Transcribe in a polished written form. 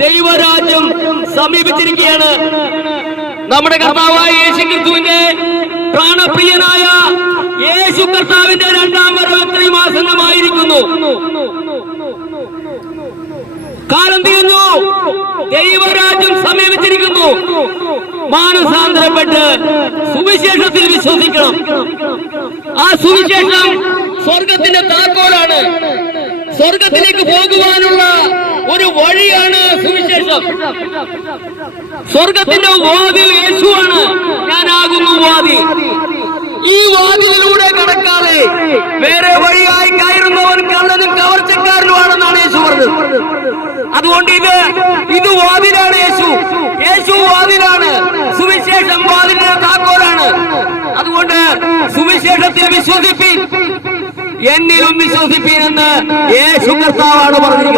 ദൈവരാജ്യം സമീപിച്ചിരിക്കുകയാണ്. നമ്മുടെ കർത്താവായ യേശു ക്രിസ്തുവിന്റെ പ്രാണപ്രിയനായ യേശു കർത്താവിന്റെ രണ്ടാം വരവ് എത്രയും ആസന്നമായിരിക്കുന്നു. കാലം തീർന്നു, ദൈവരാജ്യം സമീപിച്ചിരിക്കുന്നു. മാനസാന്തരപ്പെട്ട് സുവിശേഷത്തിൽ വിശ്വസിക്കണം. ആ സുവിശേഷം സ്വർഗത്തിന്റെ താക്കോലാണ്. സ്വർഗത്തിലേക്ക് പോകുവാനുള്ള ഒരു വഴിയാണ് സുവിശേഷം. സ്വർഗത്തിന്റെ വാതിൽ യേശുവാണ്. ഞാനാകുന്നു വാതിൽ. ഈ വാതിലിലൂടെ കടക്കാതെ വേറെ വഴിയായി കയറുന്നവൻ കള്ളനും കവർച്ചക്കാരനുമാണെന്നാണ് യേശു പറഞ്ഞത്. അതുകൊണ്ട് ഇത് വാതിലാണ്. യേശു വാതിലാണ്. സുവിശേഷം വാതിലിന്റെ താക്കോലാണ്. അതുകൊണ്ട് സുവിശേഷത്തിൽ വിശ്വസിപ്പീൻ, എന്നിലും വിശ്വസിപ്പീൻ എന്ന് യേശു കർത്താവാണ് പറഞ്ഞിരിക്കുന്നത്.